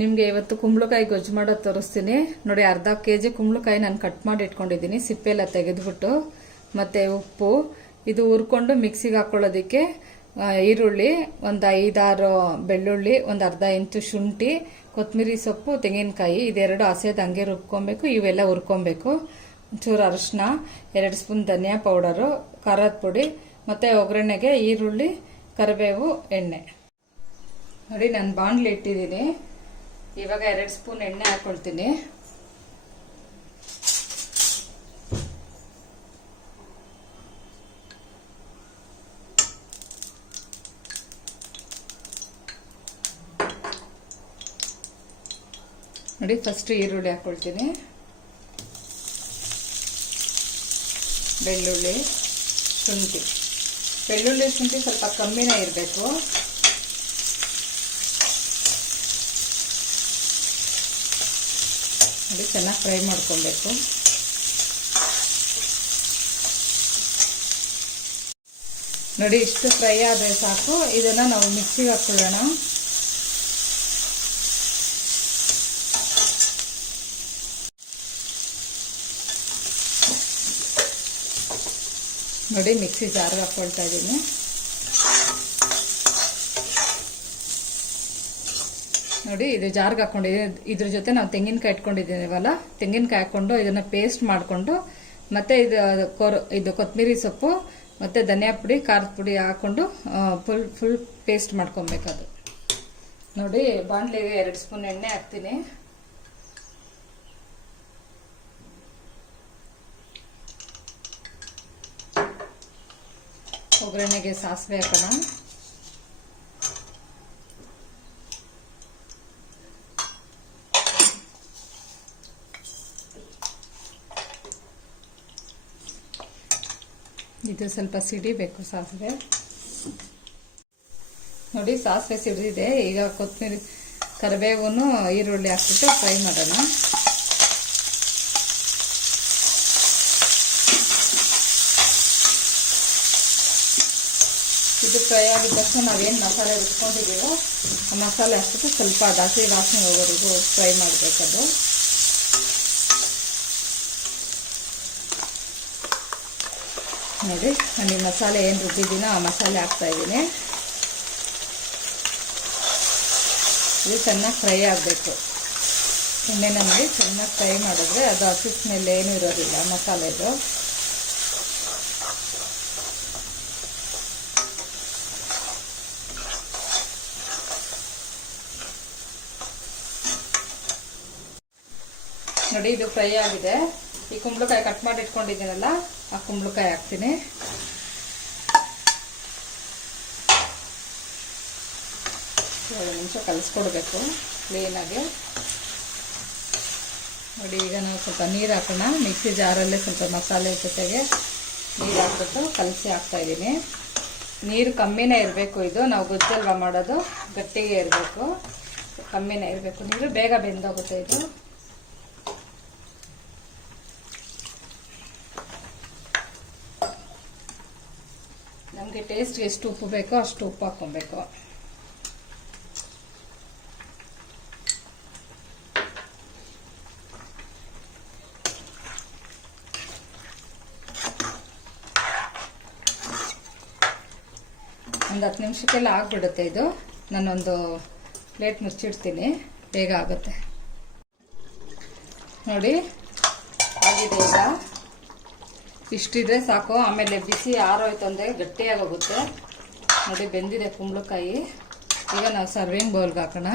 ನಿಮಗೆ ಇವತ್ತು ಕುಂಬಳಕಾಯಿ ಗೊಜ್ಜು ಮಾಡೋದು ತೋರಿಸ್ತೀನಿ ನೋಡಿ. ಅರ್ಧ ಕೆಜಿ ಕುಂಬಳಕಾಯಿ ನಾನು ಕಟ್ ಮಾಡಿ ಇಟ್ಕೊಂಡಿದ್ದೀನಿ, ಸಿಪ್ಪೆ ಎಲ್ಲ ತೆಗೆದುಬಿಟ್ಟು. ಮತ್ತೆ ಉಪ್ಪು, ಇದು ಹುರ್ಕೊಂಡು ಮಿಕ್ಸಿಗೆ ಹಾಕೊಳ್ಳೋದಕ್ಕೆ ಈರುಳ್ಳಿ, ಒಂದು 5-6 ಬೆಳ್ಳುಳ್ಳಿ, ಒಂದು ಅರ್ಧ ಇಂಚು ಶುಂಠಿ, ಕೊತ್ತಂಬರಿ ಸೊಪ್ಪು, ತೆಂಗಿನಕಾಯಿ, ಇದೆರಡು ಹಸೆದು ಹಂಗೆ ರುಬ್ಕೊಬೇಕು. ಇವೆಲ್ಲ ಹುರ್ಕೊಬೇಕು. ಒಂಚೂರು ಅರಿಶಿನ, 2 ಸ್ಪೂನ್ ಧನಿಯಾ ಪೌಡರು, ಖಾರದ ಪುಡಿ, ಮತ್ತೆ ಒಗ್ಗರಣೆಗೆ ಈರುಳ್ಳಿ, ಕರಿಬೇವು, ಎಣ್ಣೆ. ನೋಡಿ ನಾನು ಬಾಣಲಿ ಇಟ್ಟಿದ್ದೀನಿ. ಇವಾಗ 2 ಸ್ಪೂನ್ ಎಣ್ಣೆ ಹಾಕೊಳ್ತೀನಿ. ನೋಡಿ ಫಸ್ಟ್ ಈರುಳ್ಳಿ ಹಾಕೊಳ್ತೀನಿ, ಬೆಳ್ಳುಳ್ಳಿ, ಶುಂಠಿ. ಬೆಳ್ಳುಳ್ಳಿ ಶುಂಠಿ ಸ್ವಲ್ಪ ಕಮ್ಮಿನೇ ಇರಬೇಕು. ನೋಡಿ ಚೆನ್ನಾಗಿ ಫ್ರೈ ಮಾಡ್ಕೊಬೇಕು. ನೋಡಿ ಇಷ್ಟು ಫ್ರೈ ಆದರೆ ಸಾಕು. ಇದನ್ನ ನಾವು ಮಿಕ್ಸಿಗೆ ಹಾಕೊಳ್ಳೋಣ. ನೋಡಿ ಮಿಕ್ಸಿ ಜಾರ್ಗೆ ಹಾಕೊಳ್ತಾ ಇದ್ದೀನಿ. ನೋಡಿ ಇದು ಜಾರ್ಗೆ ಹಾಕೊಂಡಿದ್ದೀನಿ. ಇದ್ರ ಜೊತೆ ನಾವು ತೆಂಗಿನಕಾಯಿ ಇಟ್ಕೊಂಡಿದ್ದೀವಲ್ಲ, ತೆಂಗಿನಕಾಯಿ ಹಾಕೊಂಡು ಇದನ್ನ ಪೇಸ್ಟ್ ಮಾಡಿಕೊಂಡು, ಮತ್ತೆ ಇದು ಕೊತ್ತಂಬರಿ ಸೊಪ್ಪು ಮತ್ತೆ ಧನಿಯಾ ಪುಡಿ, ಖಾರದ ಪುಡಿ ಹಾಕೊಂಡು ಫುಲ್ ಪೇಸ್ಟ್ ಮಾಡ್ಕೊಬೇಕು. ಅದು ನೋಡಿ ಬಾಣಲಿಗೆ 2 ಸ್ಪೂನ್ ಎಣ್ಣೆ ಹಾಕ್ತೀನಿ. ಒಗ್ಗರಣೆಗೆ ಸಾಸಿವೆ ಹಾಕೋಣ. ಇದು ಸ್ವಲ್ಪ ಸಿಡಿಬೇಕು ಸಾಸಿವೆ. ನೋಡಿ ಸಾಸಿವೆ ಸಿಡಿದಿದೆ. ಈಗ ಕೊತ್ತಂಬರಿ, ಕರಿಬೇವನ್ನು, ಈರುಳ್ಳಿ ಹಾಕ್ಬಿಟ್ಟು ಫ್ರೈ ಮಾಡೋಣ. ಇದು ಫ್ರೈ ಆಗಿದ ತಕ್ಷಣ ನಾವೇನು ಮಸಾಲೆ ರುಬ್ಕೊಂಡಿದ್ದೀವೋ ಆ ಮಸಾಲೆ ಹಾಕ್ಬಿಟ್ಟು ಸ್ವಲ್ಪ ಹಸಿ ವಾಸನೆ ಹೋಗೋವರೆಗೂ ಫ್ರೈ ಮಾಡಬೇಕದು. ನೋಡಿ ನಾನು ಈ ಮಸಾಲೆ ಏನು ರುಬ್ಬಿದ್ದೀನೋ ಆ ಮಸಾಲೆ ಹಾಕ್ತಾ ಇದ್ದೀನಿ. ಇದು ಚೆನ್ನಾಗಿ ಫ್ರೈ ಆಗಬೇಕು. ಎಣ್ಣೆನಲ್ಲಿ ಚೆನ್ನಾಗಿ ಫ್ರೈ ಮಾಡಿದ್ರೆ ಅದು ಹಸಿ ಸ್ಮೆಲ್ ಏನೂ ಇರೋದಿಲ್ಲ ಮಸಾಲೆದು. ನೋಡಿ ಇದು ಫ್ರೈ ಆಗಿದೆ. ಈ ಕುಂಬಳಕಾಯಿ ಕಟ್ ಮಾಡಿ ಇಟ್ಕೊಂಡಿದ್ದೀನಲ್ಲ, ಆ ಕುಂಬಳಕಾಯಿ ಹಾಕ್ತೀನಿ. ಒಂದು ನಿಮಿಷ ಕಲಿಸ್ಕೊಡ್ಬೇಕು ಕ್ಲೀನಾಗಿ. ನೋಡಿ ಈಗ ನಾವು ಸ್ವಲ್ಪ ನೀರು ಹಾಕೋಣ. ಮಿಕ್ಸಿ ಜಾರಲ್ಲೇ ಸ್ವಲ್ಪ ಮಸಾಲೆ ಜೊತೆಗೆ ನೀರು ಹಾಕ್ಬಿಟ್ಟು ಕಲಸಿ ಹಾಕ್ತಾ ಇದ್ದೀನಿ. ನೀರು ಕಮ್ಮಿನೇ ಇರಬೇಕು. ಇದು ನಾವು ಗೊಜ್ಜಲ್ವಾ ಮಾಡೋದು, ಗಟ್ಟಿಗೆ ಇರಬೇಕು, ಕಮ್ಮಿನೇ ಇರಬೇಕು ನೀರು. ಬೇಗ ಬೆಂದೋಗುತ್ತೆ ಇದು. ನಮಗೆ ಟೇಸ್ಟ್ಗೆ ಎಷ್ಟು ಉಪ್ಪು ಬೇಕೋ ಅಷ್ಟು ಉಪ್ಪು ಹಾಕ್ಕೊಬೇಕು. ಒಂದು 10 ನಿಮಿಷಕ್ಕೆಲ್ಲ ಆಗಿಬಿಡುತ್ತೆ ಇದು. ನಾನೊಂದು ಪ್ಲೇಟ್ ಮುಚ್ಚಿಡ್ತೀನಿ, ಬೇಗ ಆಗುತ್ತೆ. ನೋಡಿ ಆಗಿದೆ. ಈಗ ಇಷ್ಟಿದ್ರೆ ಸಾಕು. ಆಮೇಲೆ ಬಿಸಿ ಆರೋಯ್ತು ಅಂದರೆ ಗಟ್ಟಿಯಾಗೋಗುತ್ತೆ. ನೋಡಿ ಬೆಂದಿದೆ ಕುಂಬಳಕಾಯಿ. ಈಗ ನಾವು ಸರ್ವಿಂಗ್ ಬೌಲ್ಗೆ ಹಾಕೋಣ.